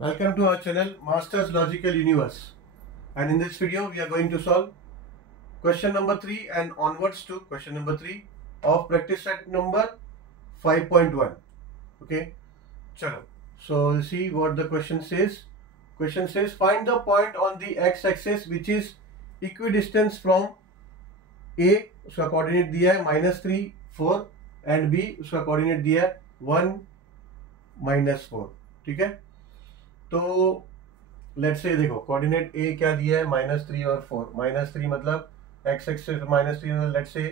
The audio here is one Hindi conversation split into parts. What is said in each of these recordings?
Welcome to our channel Masters Logical Universe, and in this video we are going to solve question number 3 and onwards to question number 3 of practice set number 5.1. Okay, chalo. So see what the question says. Question says find the point on the x-axis which is equidistant from A, उसका कोऑर्डिनेट दिया है -3, 4 एंड B उसका कोऑर्डिनेट दिया है 1, -4. ठीक है, तो लेट्स से देखो कोऑर्डिनेट ए क्या दिया है -3 और 4. -3 मतलब एक्स एक्सिस -3 मतलब लेट्स से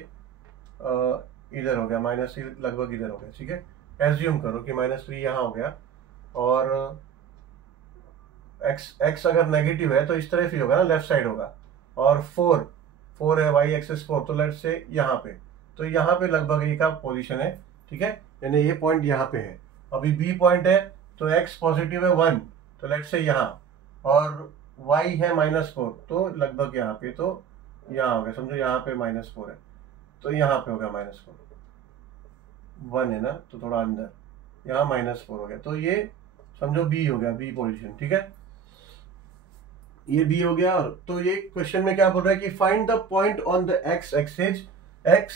इधर हो गया, -3 लगभग इधर हो गया. ठीक है, एज्यूम करो कि -3 यहाँ हो गया और एक्स अगर नेगेटिव है तो इस तरफ ही होगा ना, लेफ्ट साइड होगा. और 4 है वाई एक्सिस 4, तो लेट्स से यहाँ पे, तो यहाँ पे लगभग ये का पोजीशन है. ठीक है, यानी ये पॉइंट यहाँ पे है. अभी बी पॉइंट है तो एक्स पॉजिटिव है 1, तो लेट्स से यहाँ, और y है -4 तो लगभग यहाँ पे, तो यहाँ हो गया. समझो यहाँ पे -4 है तो यहाँ पे होगा -4. 1 है ना, तो थोड़ा अंदर यहाँ -4 हो गया, तो ये समझो b हो गया, b पोजीशन. ठीक है, ये b हो गया. और तो ये क्वेश्चन में क्या बोल रहा है कि find the point on the x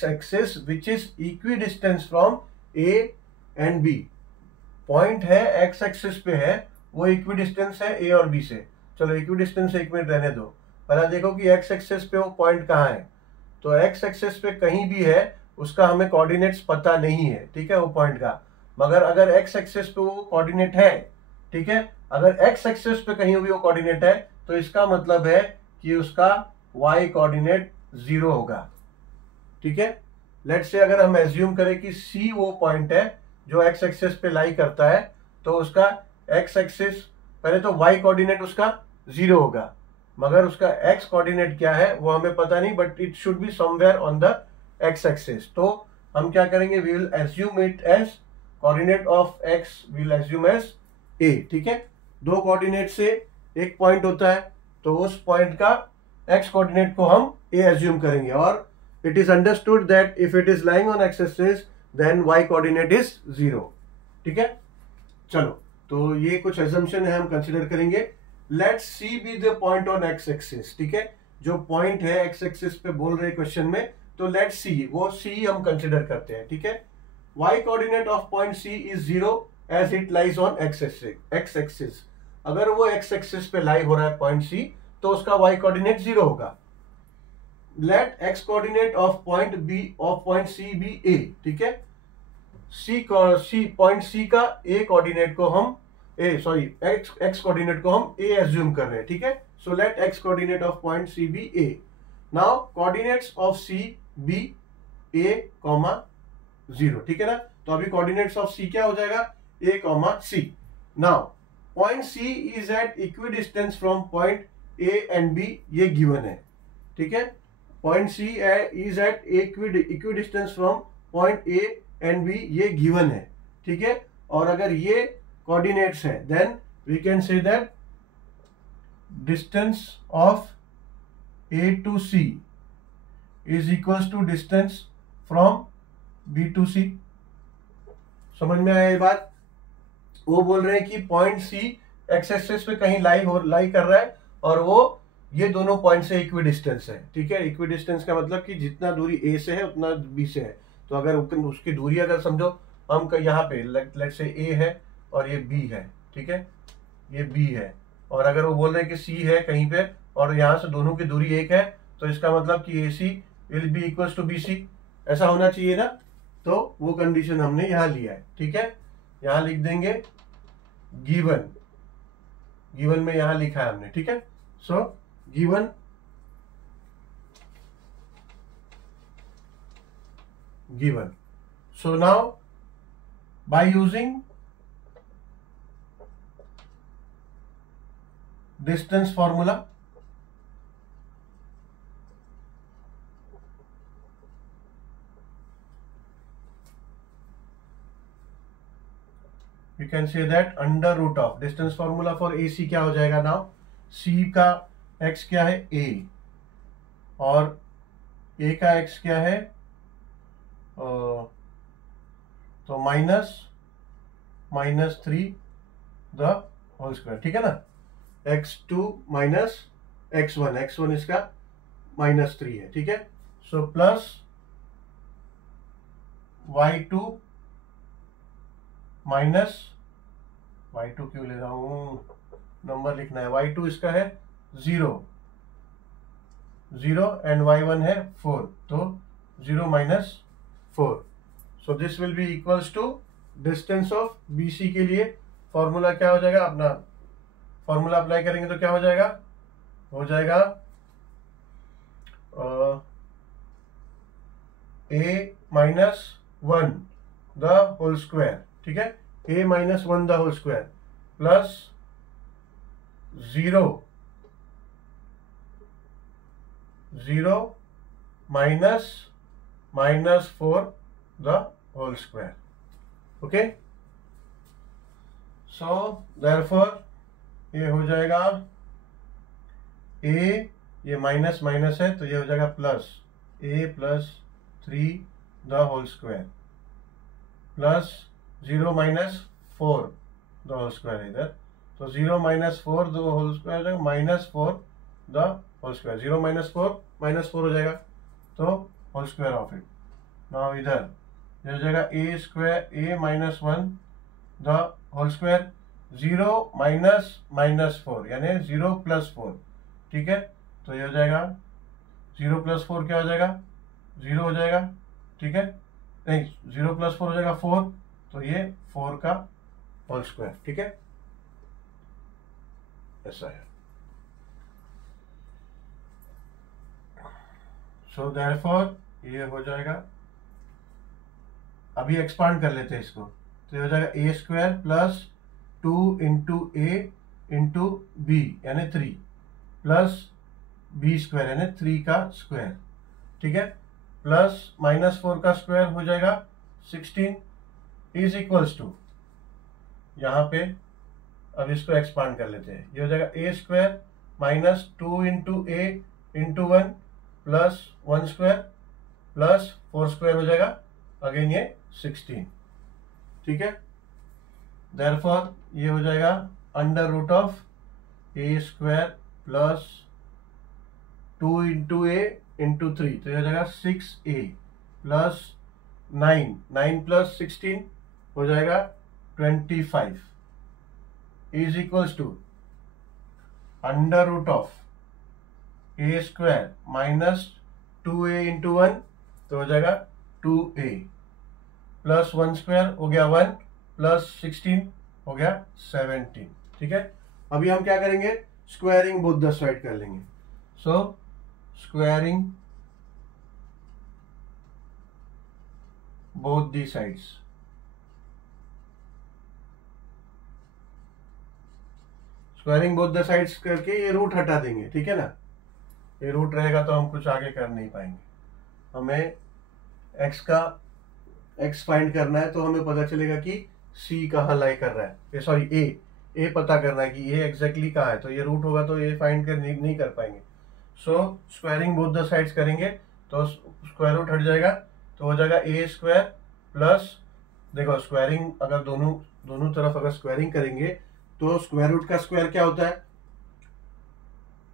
axis which is equidistance from a and b. Point है x एक्सिस पे है, वो इक्विडिस्टेंस है a और b से. चलो इक्विडिस्टेंस से 1 मिनट रहने दो. पहले देखो कि x एक्सिस पे वो पॉइंट कहाँ है. तो x एक्सिस पे कहीं भी है, उसका हमें कोऑर्डिनेट्स पता नहीं है. ठीक है, वो पॉइंट का. मगर अगर x एक्सिस पे वो कोऑर्डिनेट है, ठीक है, अगर x एक्सिस पे कहीं भी वो कोऑर्डिनेट है तो इसका मतलब है कि उसका y कोऑर्डिनेट 0 होगा. ठीक है, लेट्स से अगर हम एज्यूम करें कि C वो पॉइंट है जो x एक्सिस पे लाई करता है, तो उसका x एक्सिस पहले तो y कोऑर्डिनेट उसका 0 होगा, मगर उसका x कोऑर्डिनेट क्या है वो हमें पता नहीं, but it should be somewhere on the x axis. तो हम क्या करेंगे, we will assume it as coordinate of x will assume as a. ठीक है, दो कोऑर्डिनेट से एक पॉइंट होता है, तो उस पॉइंट का x कोऑर्डिनेट को हम a एज्यूम करेंगे. और it is understood that if it is lying on x axis then y coordinate is 0. ठीक है, चलो तो ये कुछ assumption है, हम कंसिडर करेंगे. Let C be the point on x axis. ठीक है, जो पॉइंट है x axis पे बोल रहे क्वेश्चन में, तो let C, वो C हम कंसिडर करते हैं. ठीक है, y coordinate of point C is 0 as it lies on x axis. अगर वो x axis पे लाई हो रहा है पॉइंट C, तो उसका y coordinate 0 होगा. Let x coordinate of point C be a. ठीक है, पॉइंट C का a कोऑर्डिनेट को हम x कोऑर्डिनेट को हम a एज्यूम कर रहे हैं. ठीक है, so let x coordinate of point C be a. Now coordinates of C be a, 0. ठीक है ना, तो अभी कोऑर्डिनेट्स ऑफ C क्या हो जाएगा, a, C. Now point C is at equidistance from point a and b, ये गिवन है. ठीक है, point C is at equidistance from point A and B, ये गिवन है. ठीक है, और अगर ये कोऑर्डिनेट्स है then we can say that distance of A to C is equals to distance from B to C. समझ में आया ये बात. वो बोल रहे हैं कि पॉइंट C एक्स एक्सिस पे कहीं लाई कर रहा है, और वो ये दोनों पॉइंट से इक्विडिस्टेंस है. ठीक है, इक्विडिस्टेंस का मतलब कि जितना दूरी A से है उतना B से है. तो अगर उसकी दूरी अगर समझो हम यहाँ पे लेट से A है और ये B है. ठीक है, ये B है, और अगर वो बोल रहे हैं कि C है कहीं पे और यहाँ से दोनों की दूरी 1 है, तो इसका मतलब कि AC will be equals to BC. ऐसा होना चाहिए ना, तो वो कंडीशन हमने यहाँ लिया है. ठीक है, यहाँ लिख देंगे गिवन में यहाँ लिखा है हमने. ठीक है, सो given. So now by using distance formula, you can say that under root of distance formula for AC क्या हो जाएगा. now C का x क्या है, A, और A का x क्या है, तो -3 द होल स्क्वायर, ठीक है ना। x2 माइनस x1 इसका -3 है, ठीक है। So plus y2 minus y2 क्यों ले रहा हूं, नंबर लिखना है। y2 इसका है 0 एंड y1 है 4, तो 0 minus 4। So this will be equals to distance of BC के लिए फॉर्मूला क्या हो जाएगा, अपना फॉर्मूला अप्लाई करेंगे तो क्या हो जाएगा, a minus 1 the whole square, ठीक है। a minus 1 the whole square plus 0 minus -4 the whole square, okay. So therefore ये हो जाएगा a, ये माइनस माइनस है तो ये हो जाएगा plus a plus 3 the whole square plus 0 minus 4 the whole square इधर, तो 0 माइनस 4 द होल स्क्वायर हो जाएगा -4 द होल स्क्वायर, 0 माइनस 4 हो जाएगा, तो whole square of it. Now इधर ये हो जाएगा a square, a minus 1 the whole square, 0 minus -4 यानी 0 प्लस 4, ठीक है। तो ये हो जाएगा 0 प्लस 4 क्या हो जाएगा, 0 हो जाएगा, ठीक है। नहीं, 0 प्लस 4 हो जाएगा 4, तो ये 4 का होल स्क्वायर, ठीक है, ऐसा है। सो देयरफॉर ये हो जाएगा, अभी एक्सपांड कर लेते हैं इसको, तो ये हो जाएगा a square plus 2 into a into b यानी 3 प्लस b स्क्वायर यानी 3 का स्क्वायर, ठीक है, प्लस -4 का स्क्वायर हो जाएगा 16 इज इक्वल्स टू, यहाँ पे अब इसको एक्सपांड कर लेते हैं, ये हो जाएगा a square minus 2 into a into 1 plus 1 square plus 4 square हो जाएगा, अगेन ये 16, ठीक है। देयरफॉर ये हो जाएगा under root of a square plus 2 into a into 3, तो ये हो जाएगा 6a प्लस 9 प्लस 16 हो जाएगा 25 is equals to under root of a square minus 2a into 1, तो हो जाएगा 2a प्लस 1 स्क्वायर हो गया 1 प्लस 16 हो गया 17, ठीक है। अभी हम क्या करेंगे, स्क्वायरिंग बोथ द साइड कर लेंगे। So squaring both the sides, squaring both the sides करके ये रूट हटा देंगे, ठीक है ना। ये रूट रहेगा तो हम कुछ आगे कर नहीं पाएंगे। हमें x फाइंड करना है, तो हमें पता चलेगा कि c कहाँ लाई कर रहा है, सॉरी a पता करना है कि a एग्जैक्टली कहाँ है, तो ये रूट होगा तो ये फाइंड कर नहीं कर पाएंगे। सो स्क्वायरिंग बोथ द साइड्स करेंगे तो स्क्वायर रूट हट जाएगा, तो हो जाएगा a स्क्वायर प्लस, देखो स्क्वायरिंग अगर दोनों तरफ अगर स्क्वायरिंग करेंगे तो स्क्वायर रूट का स्क्वायर क्या होता है,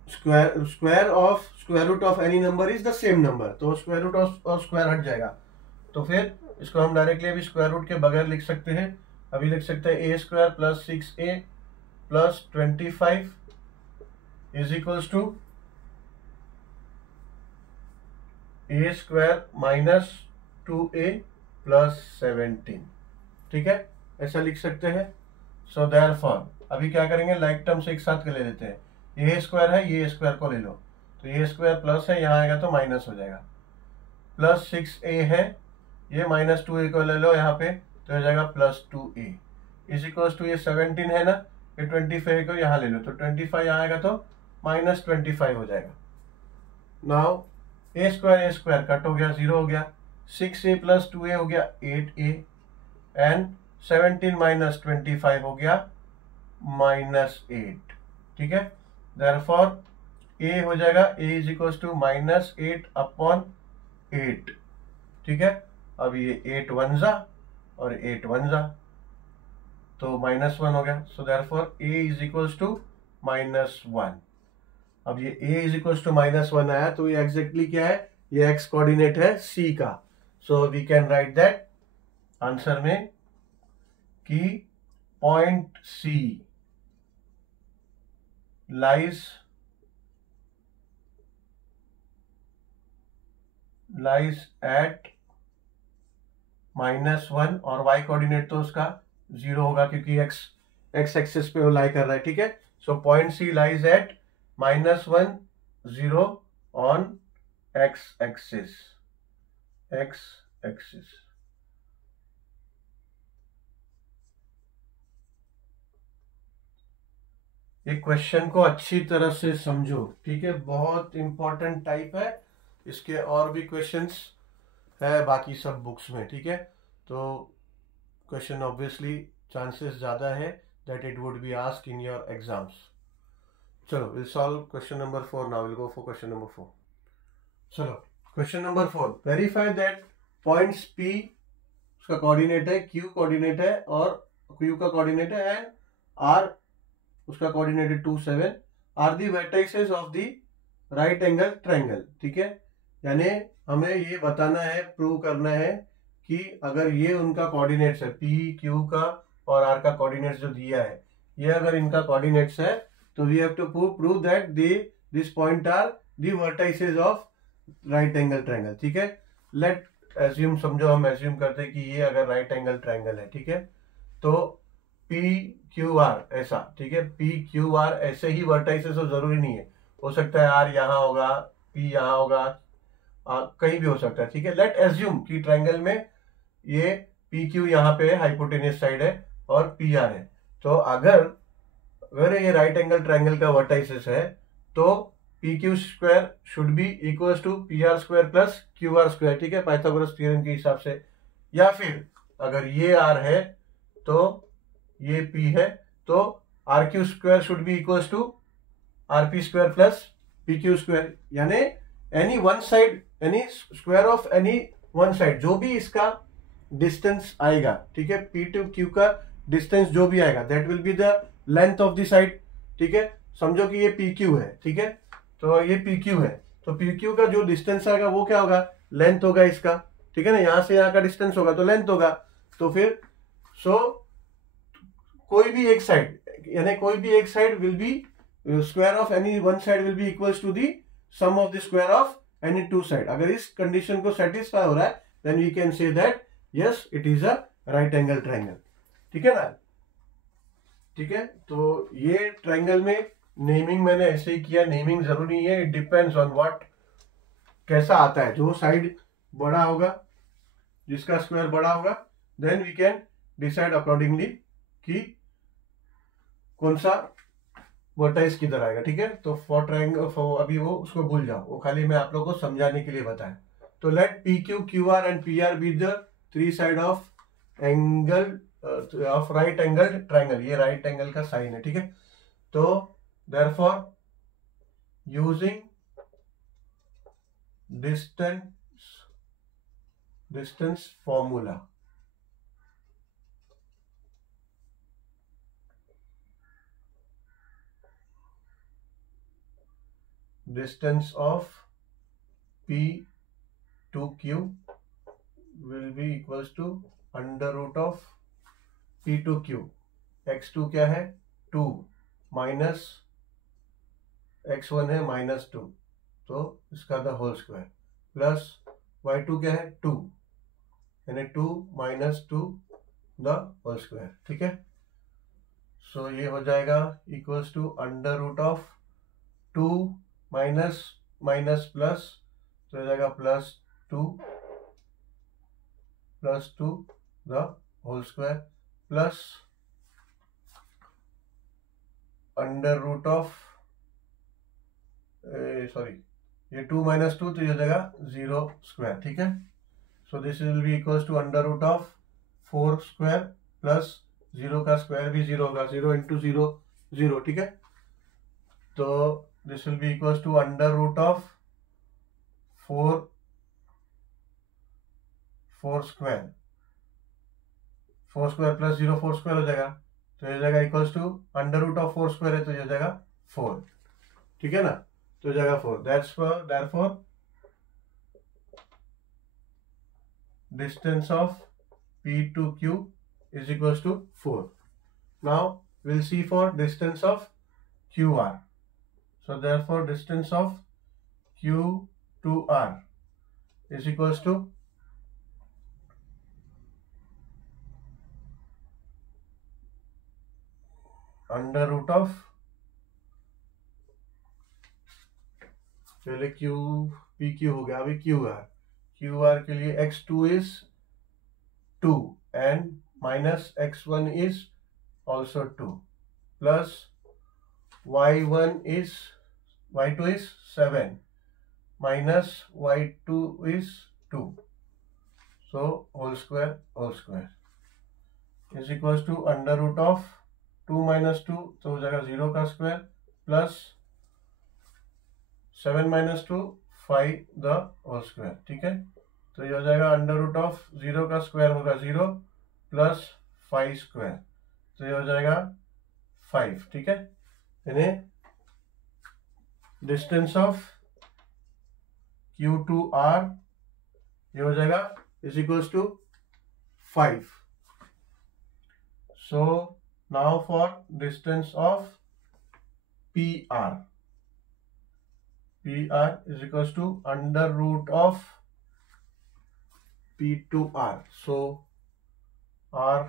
square root of any number is the same number, तो स्क्वायर रूट और स्क्वायर हट जाएगा, तो फिर इसको हम डायरेक्टली अभी स्क्वायर रूट के बगैर लिख सकते हैं। अभी लिख सकते हैं a square plus 6a plus 25 is equals to a square minus 2a plus 17, ठीक है, ऐसा लिख सकते हैं। सो देयरफॉर अभी क्या करेंगे, लाइक टर्म्स एक साथ कर ले लेते हैं, ये स्क्वायर है, ये स्क्वायर को ले लो, तो ये स्क्वायर प्लस है, यहाँ आएगा तो माइनस हो जाएगा, प्लस 6a है, ये माइनस 2a को ले लो यहाँ पे, तो हो जाएगा plus 2a is equals to, ये 17 है ना, ये 25 को यहाँ ले लो, तो 25 यहाँ आएगा तो माइनस 25 हो जाएगा। नाउ a स्क्वायर कट हो गया, 0 हो गया, 6a प्लस 2a हो गया 8a एंड 17 माइनस 25 हो गया -8, ठीक है। देयरफॉर a हो जाएगा a is equals to -8 upon 8, ठीक है। अब ये 8 1 जा और 8 1 जा, तो -1 हो गया। So therefore a is equals to -1। अब ये a इज इक्वल्स टू -1 आया तो ये एग्जैक्टली क्या है, ये x कोऑर्डिनेट है c का। So we can write that answer में कि पॉइंट c lies at -1 और y कोऑर्डिनेट तो उसका 0 होगा क्योंकि x एक्सिस पे वो लाई कर रहा है, ठीक है। So point c lies at -1 0 on x axis. ये क्वेश्चन को अच्छी तरह से समझो, ठीक है, बहुत इंपॉर्टेंट टाइप है। इसके और भी क्वेश्चंस है बाकी सब बुक्स में, ठीक है। तो क्वेश्चन ऑब्वियसली चांसेस ज़्यादा है that it would be asked in your exams. चलो will solve question number 4 now. Will go for question number 4। चलो question number 4, verify that points P उसका कोऑर्डिनेट है, Q कोऑर्डिनेट है और Q का कोऑर्डिनेट है एंड R उसका कोऑर्डिनेट है 2 7 are the vertices of the right angle triangle, ठीक है। यानी हमें ये बताना है, प्रूव करना है कि अगर ये उनका कोऑर्डिनेट्स है P Q का और R का कोऑर्डिनेट्स जो दिया है, ये अगर इनका कोऑर्डिनेट्स है तो we have to prove that this point are the vertices of right angle triangle, ठीक है। लेट एज्यूम, समझो हम एज्यूम करते हैं कि ये अगर राइट एंगल ट्रायंगल है, ठीक है, तो PQR ऐसा, ठीक है, PQR ऐसे ही वर्टाइसेस हो, जरूरी नहीं है, हो सकता है R यहाँ होगा, P यहाँ होगा, कहीं भी हो सकता है, ठीक है। लेट एज्यूम कि ट्रायंगल में ये PQ यहाँ पे हाइपोटेन्यूस साइड है और PR है। तो अगर ये राइट एंगल ट्रायंगल का वर्टाइसेस है तो PQ square should be equal to PR square plus QR square, ठीक है, पाइथागोरस थ्योरम के हिसाब से। या फिर अगर ये R है तो ये P है, तो RQ square should be equal to RP square plus PQ square, यानी any one side, any square of any one side, जो भी इसका डिस्टेंस आएगा, ठीक है, P टू Q का डिस्टेंस जो भी आएगा that will be the length of the side, ठीक है। समझो कि ये PQ है, ठीक है, तो ये PQ है, तो PQ का जो डिस्टेंस आएगा वो क्या होगा, लेंथ होगा इसका, ठीक है ना, यहां से यहां का डिस्टेंस होगा तो लेंथ होगा। तो फिर कोई भी एक साइड, यानी कोई भी एक side will be square of any one side will be equals to the sum of the square of any two side. अगर इस कंडीशन को सेटिस्फाई हो रहा है then we can say that yes it is a right angle triangle, ठीक है ना, ठीक है। तो ये ट्रायंगल में नेमिंग मैंने ऐसे ही किया, नेमिंग जरूरी नहीं है, इट डिपेंड्स ऑन व्हाट कैसा आता है। जो साइड बड़ा होगा, जिसका स्क्वायर बड़ा होगा, then we can decide accordingly कि कौन सा वर्टाइस किधर आएगा, ठीक है। तो फॉर ट्रायंगल, अभी वो उसको भूल जाओ, वो खाली मैं आप लोगों को समझाने के लिए बताया। तो let PQ QR and PR be the three side of angle of right angle triangle. ये राइट एंगल का साइन है, ठीक है। तो therefore using distance formula, distance of P to Q will be equals to under root of P to Q। x2 क्या है 2 माइनस x1 है -2, तो इसका the whole square plus y2 क्या है 2, यानी 2 - 2 द होल स्क्वायर, ठीक है। सो ये हो जाएगा equals to under root of 2 minus minus plus, तो हो जाएगा +2 the whole square plus under root of sorry ये 2 - 2 तो ये हो जाएगा 0 स्क्वायर, ठीक है। So this will be equals to under root of 4 square plus 0 का स्क्वायर भी 0 होगा, 0 × 0 0, ठीक है। तो this will be equals to under root of 4 square, 4 square plus 0 4 square हो जाएगा, तो ये जाएगा equals to under root of 4 square है तो ये जाएगा 4, ठीक है ना, तो ये जाएगा 4। Therefore distance of P to Q is equals to 4. Now we'll see for distance of QR. So therefore distance of Q to R is equals to under root of, पहले क्यू पी क्यू हो गया, अभी क्यू आर के लिए x2 is 2 and minus x1 is also 2 plus y2 is 7 minus y2 is 2, so whole square is equals to under root of 2 minus 2 तो हो जाएगा 0 का स्क्वायर plus 7 minus 2 5 the whole square, ठीक है। तो ये हो जाएगा अंडर रूट ऑफ 0 का स्क्वायर होगा 0 प्लस 5 स्क्वायर, तो ये हो जाएगा 5, ठीक है। यानी distance of Q to R ये हो जाएगा is equals to 5। So now for distance of PR is equals to under root of P to R. So R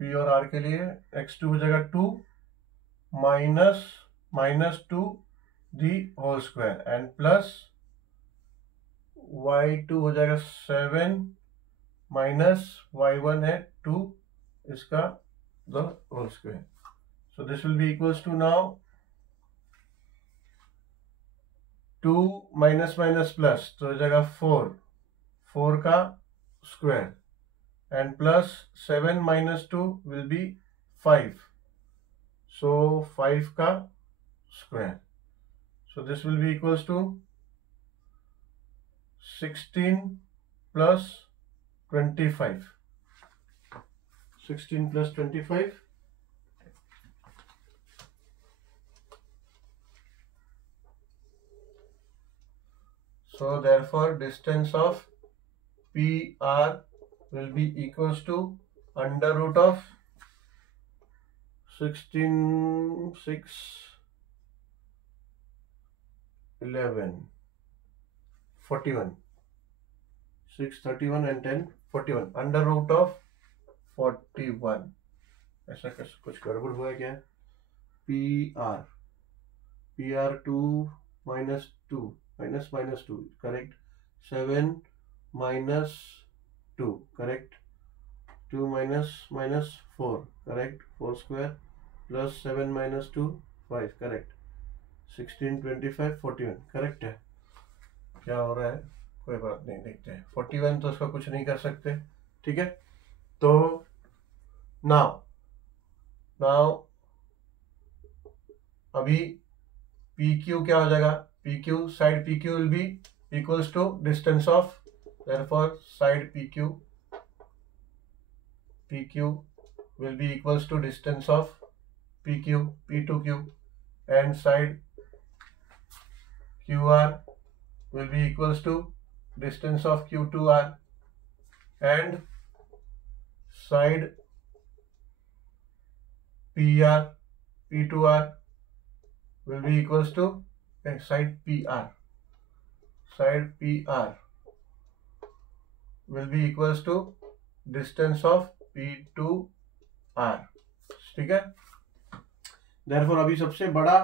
P और R के लिए x2 हो जाएगा 2 minus 2 the whole square and plus y2 हो जाएगा 7 माइनस y1 है 2 इसका the whole square. So this will be equals to now 2 minus minus plus तो हो जाएगा 4 का square and plus 7 minus 2 will be 5, सो 5 का स्क्वायर। So this will be equals to 16 plus 25, 16 plus 25 so therefore distance of PR will be equals to under root of 16 6 11 41 6 31 and 10 41 under root of 41। ऐसा कुछ गड़बड़ हुआ क्या? PR 2 minus 2 minus 2 correct, 7 minus 2 correct, 2 minus 4 correct, 4 square plus 7 minus 2 5 correct, 16 25 41 correct है। क्या हो रहा है कोई बात नहीं, देखते हैं। 41 तो उसका कुछ नहीं कर सकते, ठीक है। तो नाउ अभी PQ क्या हो जाएगा? PQ side PQ will be equals to distance of, therefore side PQ will be equals to distance of PQ P to Q and side QR will be equals to distance of Q to R and side PR P to R will be equals to side PR will be equals to distance of P to R, ठीक है। therefore अभी सबसे बड़ा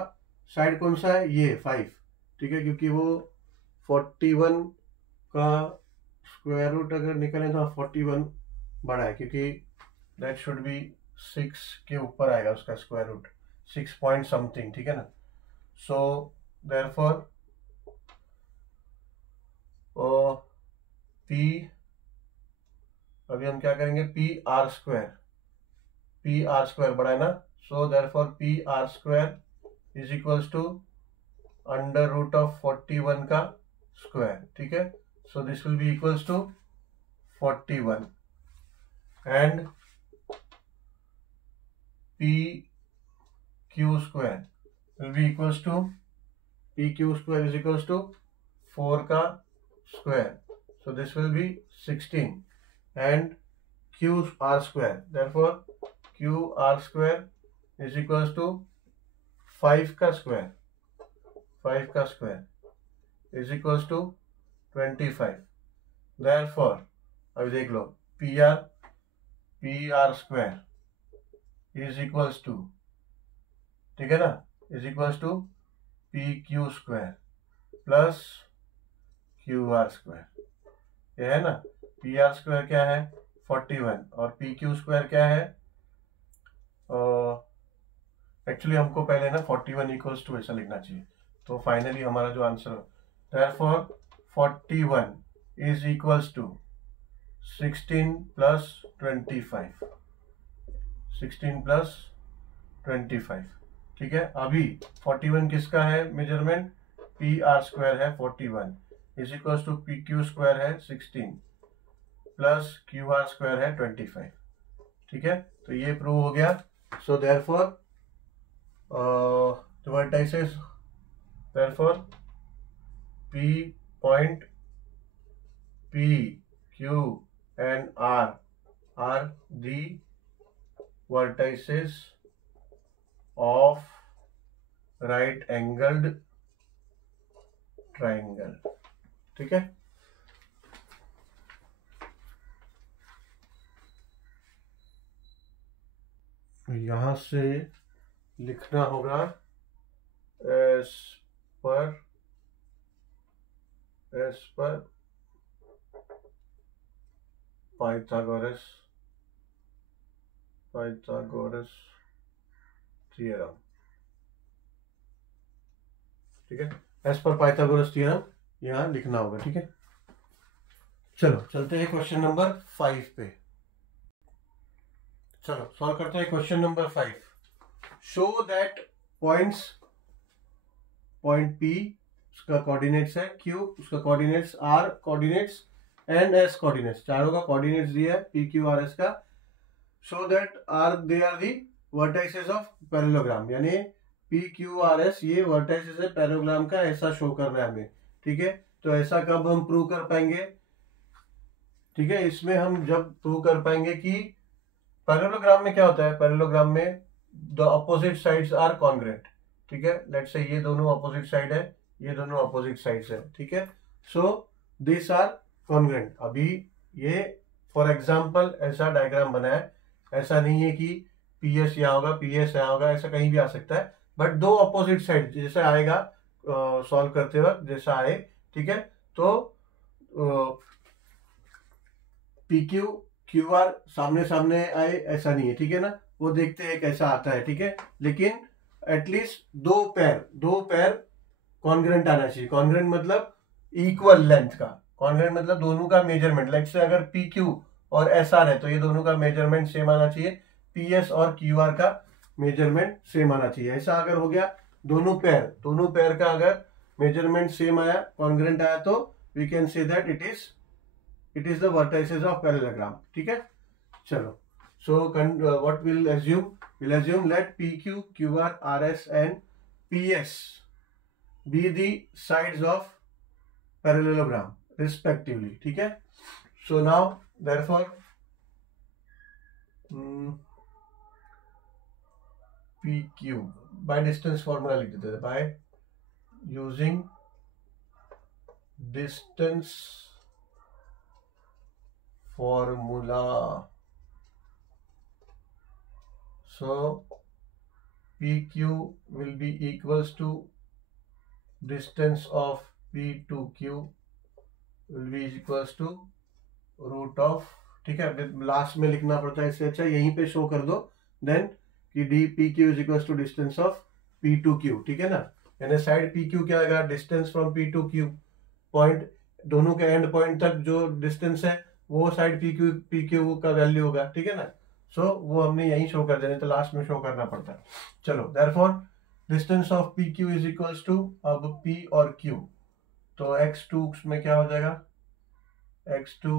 साइड कौन सा है? ये 5, ठीक है, क्योंकि वो 41 का स्क्वायर रूट अगर निकले तो 41 बड़ा है, क्योंकि दैट शुड बी 6 के ऊपर आएगा उसका स्क्वायर रूट, 6 पॉइंट समथिंग, ठीक है ना। सो देयरफॉर P अभी हम क्या करेंगे? PR स्क्वायर बड़ा है ना, so therefore PR square is equals to under root of 41 का स्क्वायर, ठीक है। So this will be equals to 41 and P Q square will be equals to P Q square is equals to 4 का square, so this will be 16 and q r square, therefore q r square is equals to 5 का स्क्वायर, 5 का square is equals to 25, therefore अभी देख लो P R square is equals to, ठीक है ना, is equals to P Q square plus Q R square, ये है ना। पी आर स्क्वायर क्या है 41 और पी क्यू स्क्वायर क्या है, एक्चुअली हमको पहले ना 41 इक्वल्स टू ऐसा लिखना चाहिए, तो फाइनली हमारा जो answer therefore 41 is equals to 16 plus 25, 16 plus 25, ठीक है। अभी 41 किसका है मेजरमेंट, पी आर स्क्वायर है 41 is equals to P Q square है 16 प्लस क्यू आर स्क्वायर है 25, ठीक है। तो ये प्रूव हो गया। So therefore the vertices, therefore P point P Q and R the vertices of right angled triangle, ठीक है। यहां से लिखना होगा एस पर पाइथागोरस थ्योरम, ठीक है। एस पर पाइथागोरस थ्योरम यहां लिखना होगा, ठीक है। चलो चलते हैं क्वेश्चन नंबर 5 पे। चलो सॉल्व करते हैं question number 5। Show that point P उसका कोऑर्डिनेट्स है क्यू, उसका coordinates R coordinates and S coordinates, चारों का कोऑर्डिनेट्स दिया है पी क्यू आर एस का। Show that they are the vertices of parallelogram, यानी पी क्यू आर एस ये वर्टाइसेस है पैरेललोग्राम का, ऐसा शो करना है हमें, ठीक है। तो ऐसा कब हम प्रूव कर पाएंगे, ठीक है। इसमें हम जब प्रूव कर पाएंगे कि पैरेललोग्राम में क्या होता है, पैरेललोग्राम में the opposite sides are congruent, ठीक है। लेट्स से ये दोनों अपोजिट साइड है, ये दोनों अपोजिट साइड्स है, ठीक है। So this are congruent. अभी ये फॉर एग्जांपल ऐसा डायग्राम बना है, ऐसा नहीं है कि पी एस यहाँ होगा पी एस यहाँ होगा, ऐसा कहीं भी आ सकता है, बट दो अपोजिट साइड जैसे आएगा सॉल्व करते वक्त जैसा आए, ठीक है। तो पी क्यू क्यू आर सामने सामने आए ऐसा नहीं है, ठीक है ना, वो देखते हैं कैसा आता है, ठीक है। लेकिन एटलीस्ट दो पैर कॉन्ग्रुएंट आना चाहिए। कॉन्ग्रुएंट मतलब इक्वल लेंथ का, कॉन्ग्रुएंट मतलब दोनों का मेजरमेंट, लाइक से अगर पी क्यू और एस आर है तो ये दोनों का मेजरमेंट सेम आना चाहिए, पी एस और क्यू आर का मेजरमेंट सेम आना चाहिए। ऐसा अगर हो गया दोनों पैर का अगर मेजरमेंट सेम आया, कॉन्ग्रुएंट आया, तो we can say that it is the vertices of parallelogram, ठीक है। चलो so what will assume let P Q Q R R S and P S be the sides of parallelogram respectively, ठीक है। So now therefore P Q by distance formula लिख देते थे, by using distance formula. So PQ will be equals to distance of P to Q will be equals to root of, ठीक है। लास्ट में लिखना पड़ता है, इससे अच्छा यहीं पे शो कर दो देन कि D P Q is equals to distance of P to Q, ठीक है ना। यानी साइड पी क्यू क्या आएगा, distance from P to Q, point दोनों के एंड पॉइंट तक जो डिस्टेंस है वो साइड पी क्यू का वैल्यू होगा, ठीक है ना। सो वो हमने यही शो कर देने, तो लास्ट में शो करना पड़ता है। चलो therefore distance of P Q is equals to, अब पी और क्यू, तो x2 में क्या हो जाएगा, x2,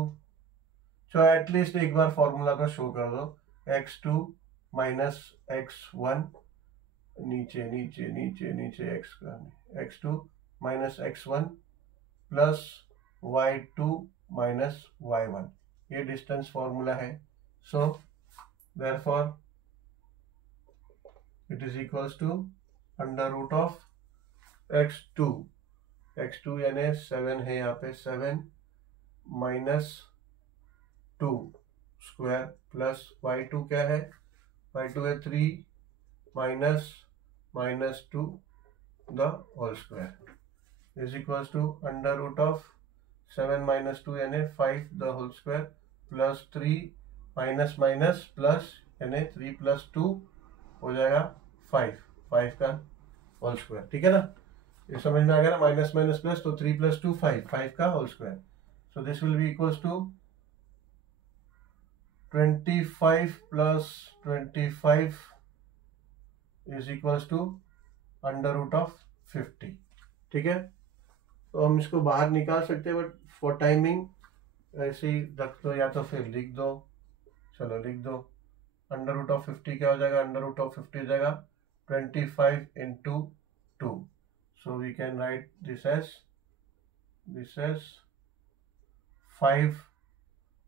तो एटलीस्ट एक बार फॉर्मूला का शो कर दो, x2 माइनस x1 नीचे नीचे नीचे नीचे x2 minus x1 plus y2 minus y1, ये डिस्टेंस फॉर्मूला है. So therefore it is equals to under root of x2 यानी 7 है यहाँ पे, 7 माइनस 2 स्क्वायर प्लस y2 क्या है, y2 है 3 minus 2 the whole square is equals to under root of 7 minus 2 यानी 5 the whole square plus 3 minus minus plus यानी 3 प्लस 2 हो जाएगा 5 का होल स्क्वायर. ठीक है ना, ये समझ में आ गया ना, माइनस माइनस प्लस, तो 3 प्लस 2 5 का whole square. So this will be equals to 25 plus 25 is equals to under root of 50. ठीक है, तो हम इसको बाहर निकाल सकते हैं, बट फॉर टाइमिंग ऐसे ही रख दो या तो फिर लिख दो. चलो लिख दो. अंडर रूट ऑफ 50 क्या हो जाएगा, अंडर रूट ऑफ 50 हो जाएगा 25 into 2. So we can write this as 5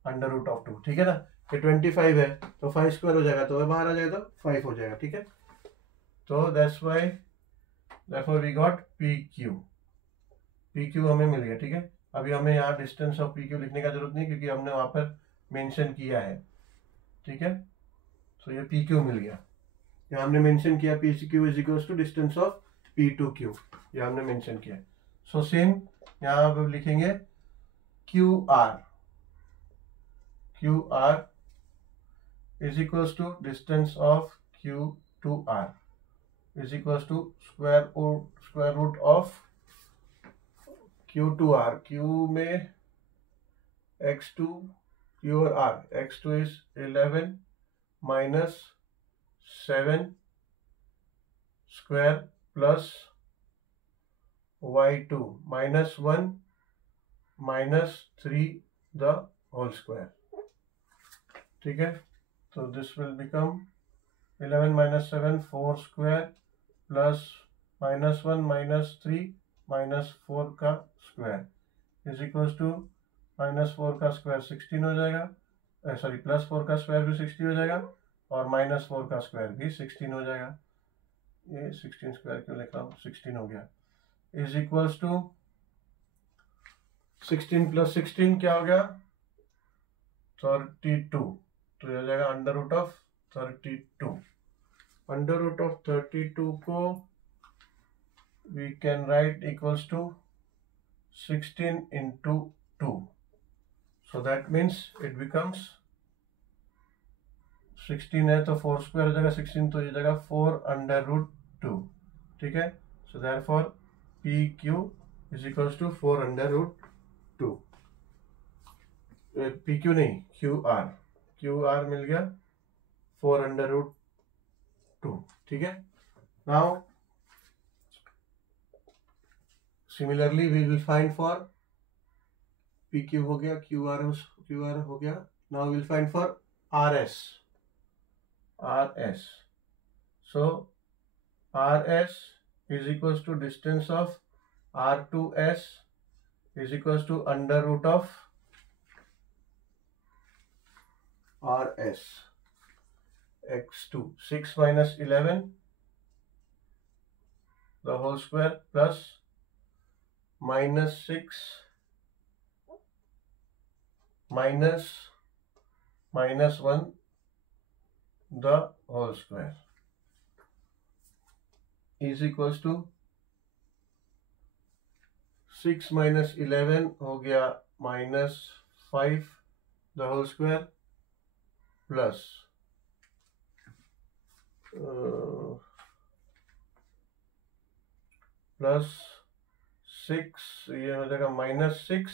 under root of 2. ठीक है ना, ये 25 है तो 5 स्क्वायर हो जाएगा, तो बाहर आ जाएगा तो 5 हो जाएगा. ठीक है, तो that's why therefore we got PQ हमें मिल गया. ठीक है, अभी हमें यहाँ डिस्टेंस ऑफ PQ लिखने का जरूरत नहीं, क्योंकि हमने वहां पर मेंशन किया है. ठीक है, तो ये PQ मिल गया. यहाँ हमने मेंशन किया PQ is equals to distance of P2Q, ये हमने मेंशन किया. सो सेम यहाँ पर लिखेंगे QR is equals to distance of Q to R is equals to square root of Q to R. Q में x2 Q और R, x2 is 11 minus 7 square plus y2 minus 1 minus 3 the whole square. ठीक है, तो this will become 11 minus 7 4 square plus minus 1 minus 3 minus 4 का square is equals to minus 4 का स्क्वायर 16 हो जाएगा, सॉरी प्लस 4 का स्क्वायर भी 60 हो जाएगा और माइनस 4 का स्क्वायर भी 16 हो जाएगा. ये 16 स्क्वायर क्यों लिख रहा हूँ, 16 हो गया. इज इक्वल्स टू 16 प्लस 16 क्या हो गया, 32. तो ये हो जाएगा under root of 32. Under root of 32 को we can write equals to 16 into 2. So that means it becomes 16 है तो 4 स्क्वायर हो जाएगा, 16 तो ये जाएगा 4 अंडर रूट 2. ठीक है, so therefore PQ is equals to 4 under root 2. PQ नहीं, QR मिल गया 4 अंडर रूट 2. ठीक है, now similarly we will find for PQ हो गया, QR हो गया. Now will find for RS. So RS is equals to distance of R to S is equals to under root of RS x2 6 minus 11 the whole square plus minus 6 minus 1 the whole square is equals to 6 minus 11 हो गया minus 5 the whole square plus plus 6, ये हो जाएगा माइनस 6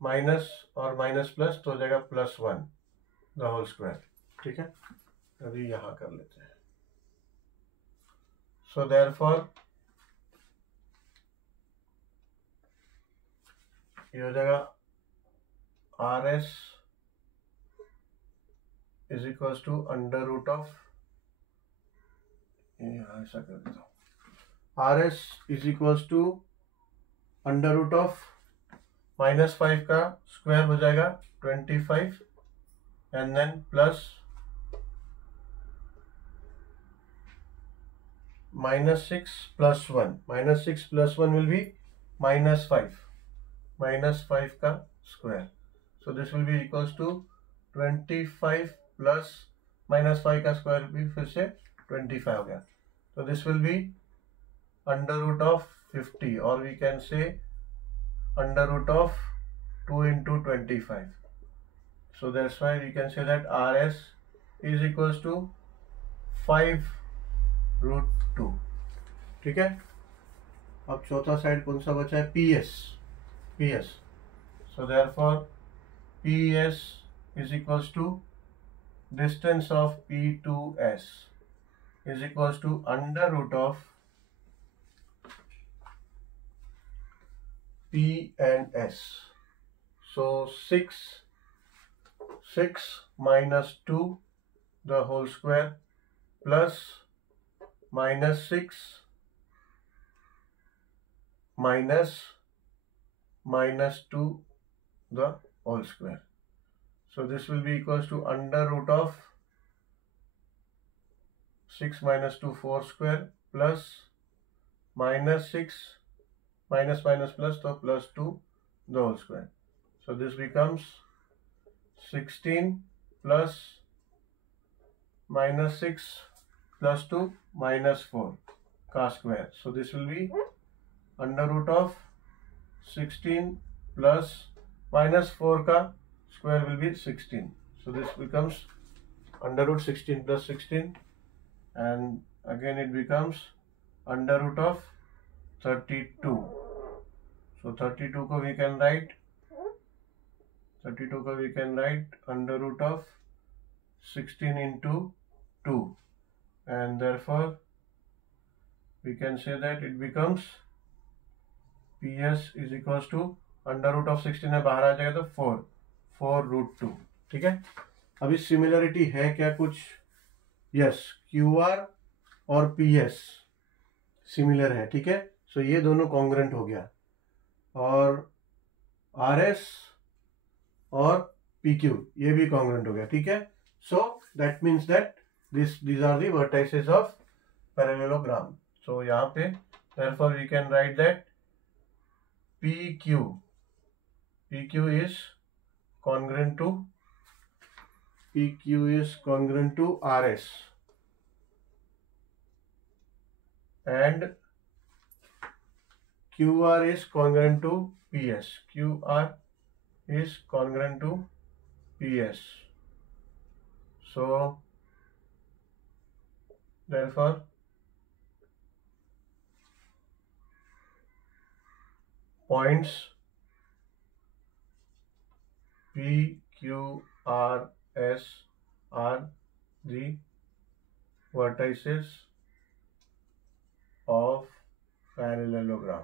माइनस और माइनस प्लस तो हो जाएगा प्लस 1 द होल स्क्वायर. ठीक है, अभी यहाँ कर लेते हैं. सो देयरफॉर ये हो जाएगा RS is equals to under root of ऐसा कर देता हूँ, R S is equals to under root of -5 का स्क्वायर हो जाएगा 25 and then plus -6 + 1, -6 + 1 will be -5, -5 का square, so this will be equals to 25 plus -5 का स्क्वायर भी फिर से 25 हो गया, so this will be under root of 50 और we can say under root of 2 into 25, so that's why we can say that RS is equals to 5√2। ठीक है, अब चौथा साइड कौन सा बचा है, PS, so therefore PS is equals to distance of P to S is equals to under root of P and S, so 6 minus 2 the whole square plus -6 minus -2 the whole square, so this will be equals to under root of 6 minus 2 4 square plus -6 minus plus, so +2 the whole square, so this becomes 16 plus -6 plus 2 -4 का square, so this will be under root of 16 plus -4 का square will be 16, so this becomes under root 16 plus 16 and again it becomes under root of 32, so 32 को we can write under root of 16 into 2 and therefore we can say that it becomes PS is equals to under root of 16 है बाहर आ जाएगा तो 4√2। ठीक है, अभी सिमिलरिटी है क्या कुछ, यस, QR और PS सिमिलर है, ठीक है, सो ये दोनों कॉन्ग्रुएंट हो गया और RS और PQ ये भी कॉन्ग्रुएंट हो गया, ठीक है, so that means that these are the vertices of parallelogram, so यहाँ पे therefore we can write that PQ is congruent to RS and QR is congruent to PS, so therefore points P, Q, R, S are the vertices of parallelogram.